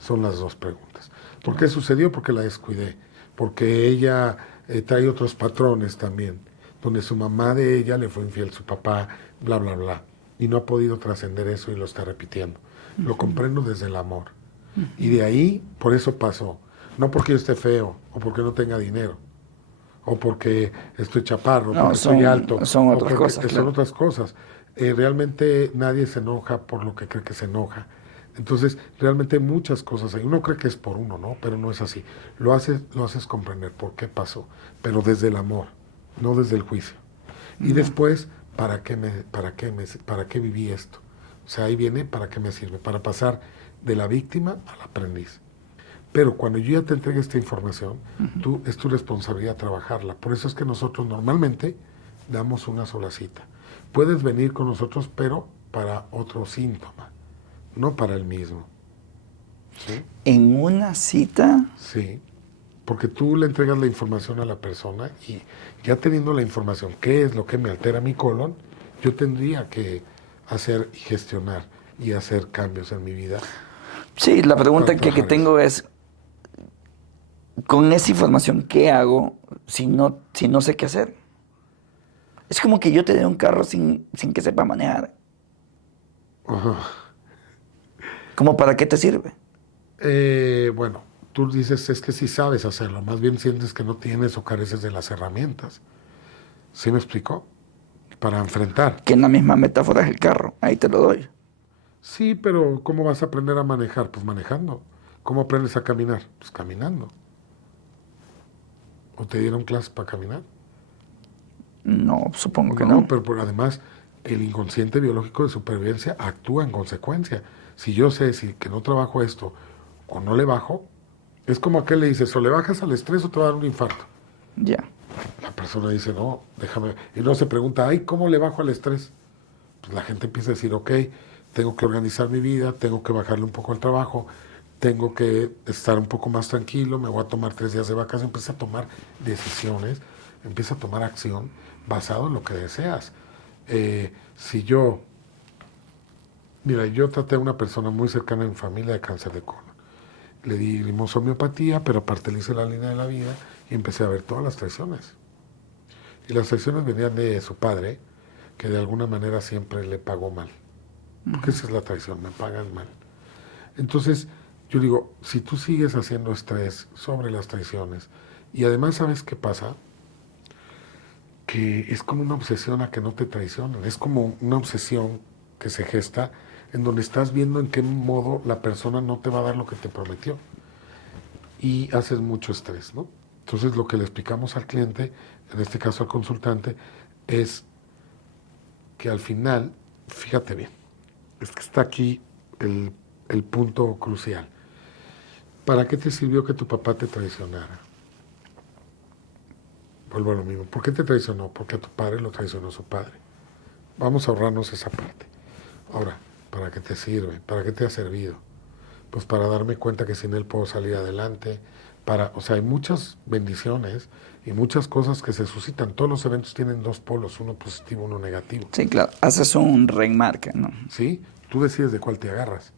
Son las dos preguntas. ¿Por qué sucedió? Porque la descuidé. Porque ella trae otros patrones también, donde su mamá de ella le fue infiel, su papá, bla, bla, bla. Y no ha podido trascender eso y lo está repitiendo. Lo comprendo desde el amor. Y de ahí, por eso pasó. No porque yo esté feo, o porque no tenga dinero, o porque estoy chaparro, No, porque estoy alto. son otras cosas. Son Claro. otras cosas. Realmente nadie se enoja por lo que cree que se enoja. Entonces, realmente hay muchas cosas ahí. Uno cree que es por uno, ¿no? Pero no es así. Lo haces comprender por qué pasó, pero desde el amor, no desde el juicio. Y Ya. después, ¿para qué viví esto? O sea, ahí viene para qué me sirve, para pasar de la víctima al aprendiz. Pero cuando yo ya te entregue esta información, es tu responsabilidad trabajarla. Por eso es que nosotros normalmente damos una sola cita. Puedes venir con nosotros, pero para otro síntoma, no para el mismo. ¿Sí? En una cita, Sí, porque tú le entregas la información a la persona y ya teniendo la información, qué es lo que me altera mi colon, yo tendría que hacer y gestionar y hacer cambios en mi vida sí, la pregunta para que trabajar eso. tengo es, con esa información, ¿qué hago si no sé qué hacer? Es como que yo te dé un carro sin que sepa manejar. Ajá. ¿Cómo para qué te sirve? Bueno, tú dices es que sí sabes hacerlo, más bien sientes que no tienes o careces de las herramientas. ¿Sí me explicó? Para enfrentar. Que en la misma metáfora es el carro. Ahí te lo doy. Sí, pero ¿cómo vas a aprender a manejar? Pues manejando. ¿Cómo aprendes a caminar? Pues caminando. ¿O te dieron clases para caminar? No, supongo que No, no. pero además el inconsciente biológico de supervivencia actúa en consecuencia. Si yo sé que no trabajo esto o no le bajo, es como aquel le dices, o le bajas al estrés o te va a dar un infarto. Ya. La persona dice, no, déjame. Y no se pregunta, ay, ¿cómo le bajo al estrés? Pues la gente empieza a decir, ok, tengo que organizar mi vida, tengo que bajarle un poco al trabajo, tengo que estar un poco más tranquilo, me voy a tomar 3 días de vacaciones, empieza a tomar decisiones, empieza a tomar acción basado en lo que deseas. Si yo, mira, yo traté a una persona muy cercana en mi familia de cáncer de colon. Le dimos homeopatía, pero aparte le hice la línea de la vida y empecé a ver todas las traiciones. Y las traiciones venían de su padre, que de alguna manera siempre le pagó mal. Porque esa es la traición, me pagan mal. Entonces, yo digo, si tú sigues haciendo estrés sobre las traiciones, y además sabes qué pasa, que es como una obsesión a que no te traicionen, es como una obsesión que se gesta en donde estás viendo en qué modo la persona no te va a dar lo que te prometió. Y haces mucho estrés, ¿no? Entonces, lo que le explicamos al cliente, en este caso al consultante, es que al final, fíjate bien, es que está aquí el, el punto crucial. ¿Para qué te sirvió que tu papá te traicionara? Vuelvo a lo mismo. ¿Por qué te traicionó? Porque a tu padre lo traicionó su padre. Vamos a ahorrarnos esa parte. Ahora, ¿para qué te sirve? ¿Para qué te ha servido? Pues para darme cuenta que sin él puedo salir adelante. O sea, hay muchas bendiciones y muchas cosas que se suscitan. Todos los eventos tienen dos polos, uno positivo, uno negativo. Sí, claro. Haces un reenmarque, ¿no? ¿Sí? Tú decides de cuál te agarras.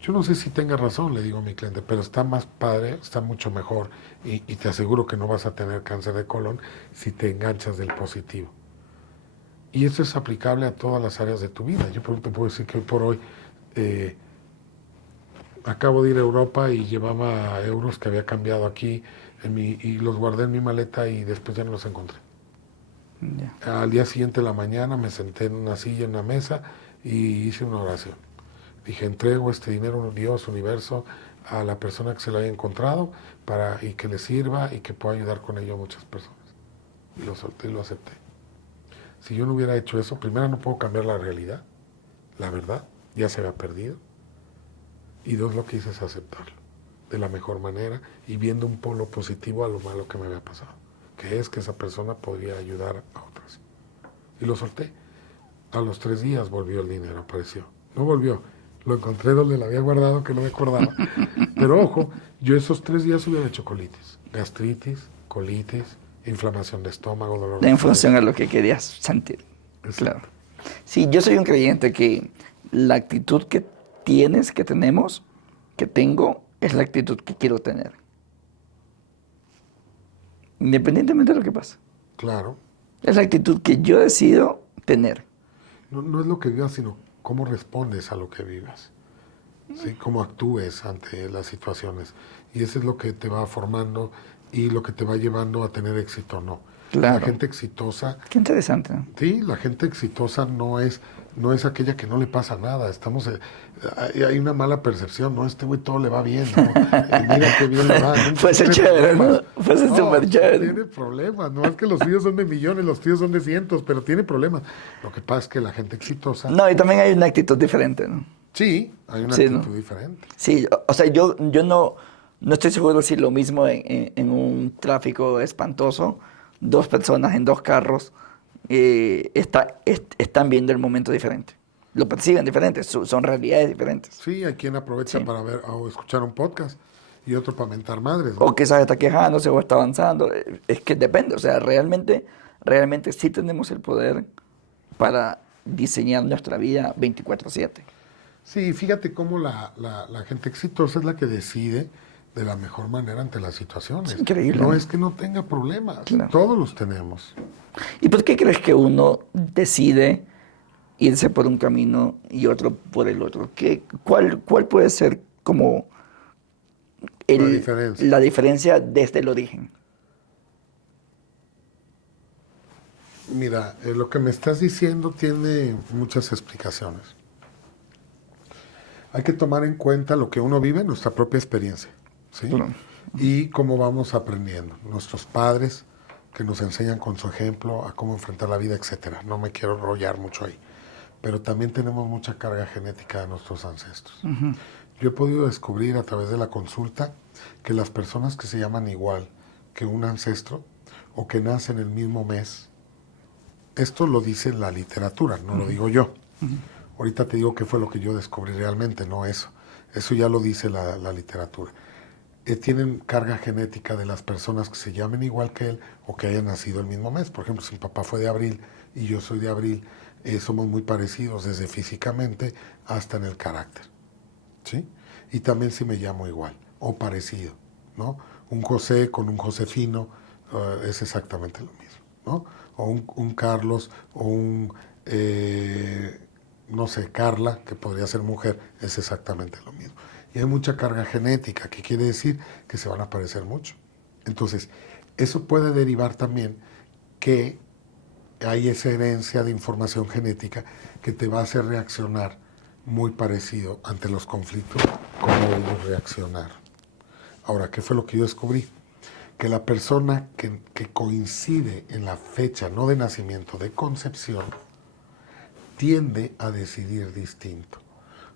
Yo no sé si tenga razón, le digo a mi cliente, pero está más padre, está mucho mejor y te aseguro que no vas a tener cáncer de colon si te enganchas del positivo. Y esto es aplicable a todas las áreas de tu vida. Yo por ejemplo, te puedo decir que hoy por hoy eh, acabo de ir a Europa y llevaba euros que había cambiado aquí y los guardé en mi maleta y después ya no los encontré. Ya. Al día siguiente de la mañana me senté en una silla, en una mesa y hice una oración. Dije, entrego este dinero, Dios, universo, a la persona que se lo haya encontrado y que le sirva y que pueda ayudar con ello a muchas personas. Y lo solté y lo acepté. Si yo no hubiera hecho eso, primero no puedo cambiar la realidad, la verdad, ya se había perdido. Y dos, lo que hice es aceptarlo de la mejor manera y viendo un polo positivo a lo malo que me había pasado, que es que esa persona podría ayudar a otras. Y lo solté. A los 3 días volvió el dinero, apareció. No volvió, lo encontré donde lo había guardado, que no me acordaba. Pero ojo, yo esos 3 días hubiera hecho colitis, gastritis, colitis, inflamación de estómago, dolor de En función a cabeza. lo que querías sentir. Claro. Exacto. Sí, yo soy un creyente que la actitud que tienes, que tenemos, que tengo, es la actitud que quiero tener. Independientemente de lo que pase. Claro. Es la actitud que yo decido tener. No, no es lo que vivas, sino cómo respondes a lo que vivas. ¿Sí? Cómo actúes ante las situaciones. Y eso es lo que te va formando y lo que te va llevando a tener éxito o no. Claro. La gente exitosa, Qué interesante, ¿no? sí, la gente exitosa no es aquella que no le pasa nada. Hay una mala percepción, ¿no? Este güey todo le va bien, ¿no? Mira qué bien le va. No, Puede ser tiene chévere, ¿no? problemas. Puede ser súper chévere. Tiene problemas. No es que los tuyos son de millones, los tuyos son de cientos, pero tiene problemas. Lo que pasa es que la gente exitosa, No, y también hay una actitud diferente, ¿no? sí, hay una Sí, actitud ¿no? diferente. Sí, o sea, yo no estoy seguro si lo mismo en un tráfico espantoso, dos personas en dos carros están viendo el momento diferente. Lo perciben diferente, son realidades diferentes. Sí, hay quien aprovecha Sí. para ver o escuchar un podcast y otro para mentar madres, ¿no? O quizás está quejándose o está avanzando. Es que depende, o sea, realmente sí tenemos el poder para diseñar nuestra vida 24/7. Sí, fíjate cómo la gente exitosa es la que decide de la mejor manera ante las situaciones. Es increíble, No ¿no? es que no tenga problemas, Claro. todos los tenemos. ¿Y por qué crees que uno decide irse por un camino y otro por el otro? ¿Cuál puede ser como la diferencia desde el origen? Mira, lo que me estás diciendo tiene muchas explicaciones. Hay que tomar en cuenta lo que uno vive, nuestra propia experiencia, ¿sí? Claro. Y cómo vamos aprendiendo. Nuestros padres que nos enseñan con su ejemplo a cómo enfrentar la vida, etcétera. No me quiero enrollar mucho ahí. Pero también tenemos mucha carga genética de nuestros ancestros. Yo he podido descubrir a través de la consulta que las personas que se llaman igual que un ancestro o que nacen el mismo mes, esto lo dice la literatura, no lo digo yo. Ahorita te digo qué fue lo que yo descubrí realmente, no eso. Eso ya lo dice la literatura. Tienen carga genética de las personas que se llamen igual que él o que hayan nacido el mismo mes. Por ejemplo, si mi papá fue de abril y yo soy de abril, somos muy parecidos desde físicamente hasta en el carácter, ¿sí? Y también si me llamo igual o parecido, ¿no? Un José con un Josefino es exactamente lo mismo, ¿no? O un Carlos o no sé, Carla, que podría ser mujer, es exactamente lo mismo. Y hay mucha carga genética, que quiere decir que se van a parecer mucho. Entonces, eso puede derivar también que hay esa herencia de información genética que te va a hacer reaccionar muy parecido ante los conflictos como ellos reaccionaron. Ahora, ¿qué fue lo que yo descubrí? Que la persona que coincide en la fecha, no de nacimiento, de concepción, tiende a decidir distinto.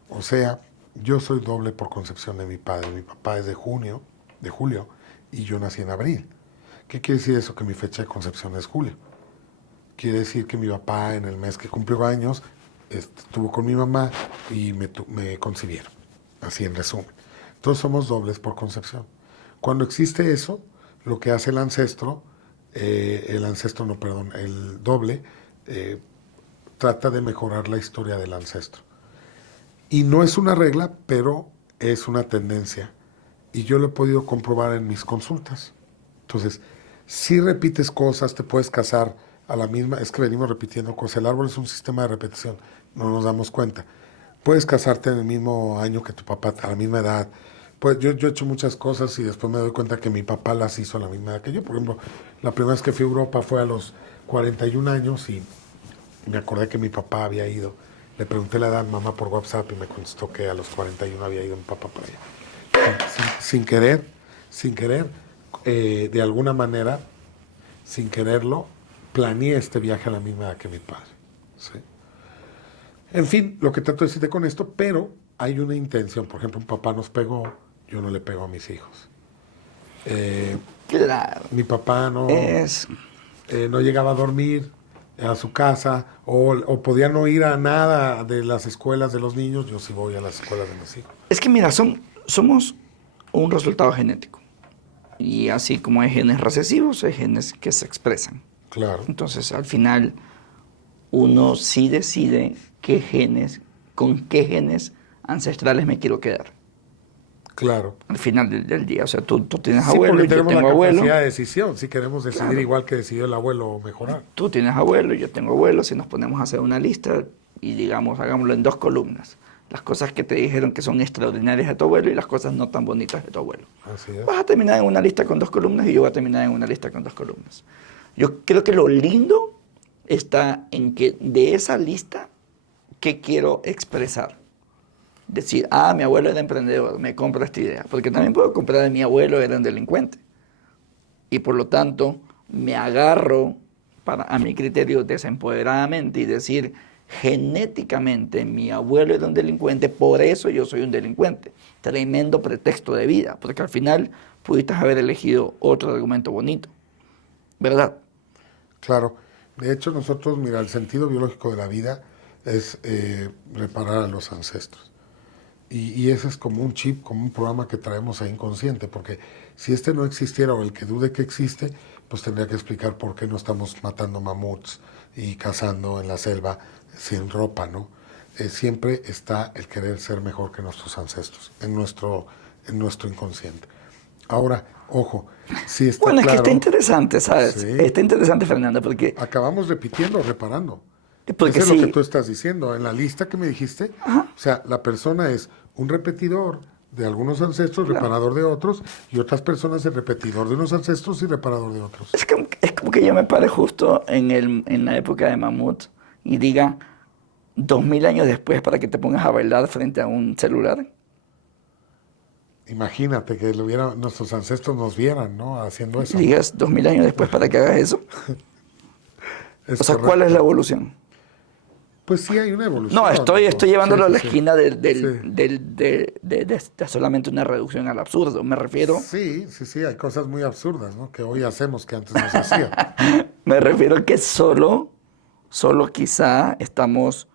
O sea, yo soy doble por concepción de mi padre. Mi papá es de julio, y yo nací en abril. ¿Qué quiere decir eso? Que mi fecha de concepción es julio. Quiere decir que mi papá en el mes que cumplió años estuvo con mi mamá y me concibieron. Así en resumen. Todos somos dobles por concepción. Cuando existe eso, lo que hace el doble, trata de mejorar la historia del ancestro. Y no es una regla, pero es una tendencia. Y yo lo he podido comprobar en mis consultas. Entonces, si repites cosas, te puedes casar a la misma, es que venimos repitiendo cosas. El árbol es un sistema de repetición, no nos damos cuenta. Puedes casarte en el mismo año que tu papá, a la misma edad. Pues yo he hecho muchas cosas y después me doy cuenta que mi papá las hizo a la misma edad que yo. Por ejemplo, la primera vez que fui a Europa fue a los 41 años y me acordé que mi papá había ido. Le pregunté la edad a mamá por WhatsApp y me contestó que a los 41 había ido mi papá para allá. Sin querer, de alguna manera, sin quererlo, planeé este viaje a la misma edad que mi padre. ¿Sí? En fin, lo que trato de decirte con esto, pero hay una intención. Por ejemplo, un papá nos pegó, yo no le pego a mis hijos. Claro. Mi papá no llegaba a dormir a su casa o podía no ir a nada de las escuelas de los niños. Yo sí voy a las escuelas de mis hijos. Es que mira, somos un resultado genético. Y así como hay genes recesivos, hay genes que se expresan. Claro. Entonces, al final, uno sí decide con qué genes ancestrales me quiero quedar. Claro. Al final del día. O sea, tú tienes Sí, abuelo, porque yo tenemos tengo la abuelo. capacidad de decisión. Si queremos decidir Claro. igual que decidió el abuelo o mejorar. Tú tienes abuelo, yo tengo abuelo. Si nos ponemos a hacer una lista y digamos, hagámoslo en 2 columnas. Las cosas que te dijeron que son extraordinarias de tu abuelo y las cosas no tan bonitas de tu abuelo. Así es. Vas a terminar en una lista con 2 columnas y yo voy a terminar en una lista con 2 columnas. Yo creo que lo lindo está en que de esa lista, ¿qué quiero expresar? Decir, mi abuelo era emprendedor, me compro esta idea. Porque también puedo comprar a mi abuelo era un delincuente. Y por lo tanto, me agarro a mi criterio desempoderadamente y decir, genéticamente mi abuelo era un delincuente, por eso yo soy un delincuente. Tremendo pretexto de vida, porque al final pudiste haber elegido otro argumento bonito, ¿verdad? Claro. De hecho, nosotros, mira, el sentido biológico de la vida es reparar a los ancestros. Y ese es como un chip, como un programa que traemos ahí inconsciente, porque si este no existiera o el que dude que existe, pues tendría que explicar por qué no estamos matando mamuts y cazando en la selva sin ropa, ¿no? Siempre está el querer ser mejor que nuestros ancestros, en nuestro inconsciente. Ahora, ojo, sí está Bueno, es que claro. está interesante, ¿sabes? Sí. Está interesante, Fernando, porque Acabamos repitiendo, reparando. Porque Eso es lo sí. que tú estás diciendo. En la lista que me dijiste, o sea, la persona es un repetidor de algunos ancestros, Claro. reparador de otros, y otras personas el repetidor de unos ancestros y reparador de otros. Es como que yo me pare justo en la época de Mamut y diga 2000 años después para que te pongas a bailar frente a un celular. Imagínate que nuestros ancestros nos vieran, ¿no? Haciendo eso. Y digas 2000 años después para que hagas eso. Es O sea, ¿cuál correcto. es la evolución? Pues sí hay una evolución. No, estoy llevándolo a la esquina Sí. de solamente una reducción al absurdo. Me refiero, Sí, hay cosas muy absurdas, ¿no? Que hoy hacemos que antes no se hacía. me refiero que solo quizá estamos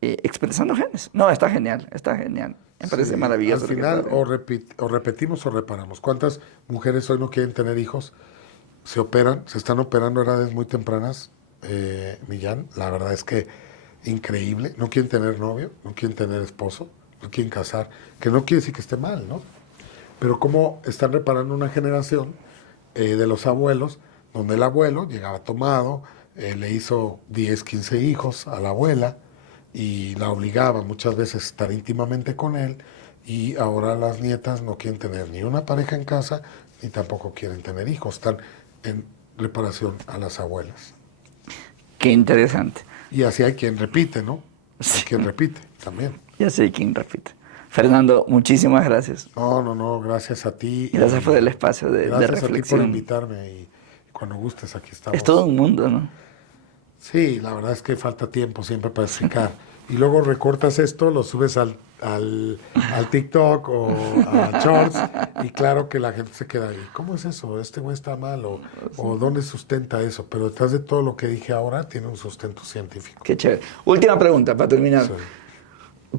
expresando genes. No, está genial, está genial. Me parece Sí, maravilloso. al lo que final estás haciendo. o repetimos o reparamos. ¿Cuántas mujeres hoy no quieren tener hijos? Se están operando a edades muy tempranas, Millán. La verdad es que increíble. No quieren tener novio, no quieren tener esposo, no quieren casar. Que no quiere decir que esté mal, ¿no? Pero cómo están reparando una generación de los abuelos, donde el abuelo llegaba tomado, le hizo 10, 15 hijos a la abuela y la obligaba muchas veces a estar íntimamente con él, y ahora las nietas no quieren tener ni una pareja en casa ni tampoco quieren tener hijos, están en reparación a las abuelas. Qué interesante. Y así hay quien repite, ¿no? Hay Sí. quien repite también. Ya sé quién repite. Fernando, muchísimas gracias. No, gracias a ti. Gracias por el espacio de Gracias a ti por reflexión. invitarme y cuando gustes aquí estamos. Es todo un mundo, ¿no? Sí, la verdad es que falta tiempo siempre para explicar. Y luego recortas esto, lo subes al TikTok o a Shorts y claro que la gente se queda ahí. ¿Cómo es eso? ¿Este güey está mal? ¿O dónde sustenta eso? Pero detrás de todo lo que dije ahora tiene un sustento científico. Qué chévere. Última pregunta para terminar. Sí.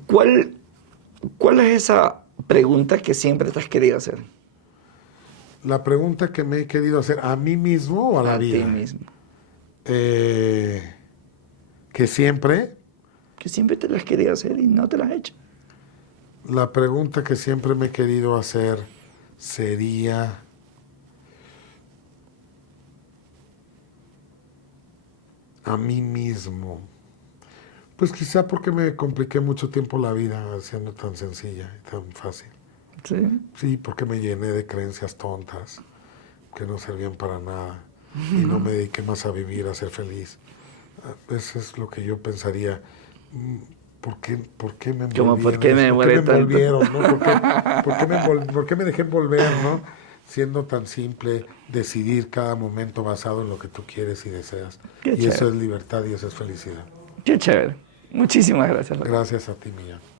¿Cuál es esa pregunta que siempre te has querido hacer? La pregunta que me he querido hacer a mí mismo o a la vida. ti mismo. Que siempre, Que siempre te las has querido hacer y no te las has hecho. la pregunta que siempre me he querido hacer sería, a mí mismo. Pues quizá porque me compliqué mucho tiempo la vida siendo tan sencilla y tan fácil. Sí. Sí, porque me llené de creencias tontas que no servían para nada y no me dediqué más a vivir, a ser feliz. Eso es lo que yo pensaría. ¿Por qué me envolvieron? Como, ¿por qué me envolví tanto? envolvieron? ¿No? ¿Por qué me dejé envolver, no? Siendo tan simple, decidir cada momento basado en lo que tú quieres y deseas. Qué Y eso chévere. es libertad y eso es felicidad. Qué chévere. Muchísimas gracias. Loco. Gracias a ti, Millán.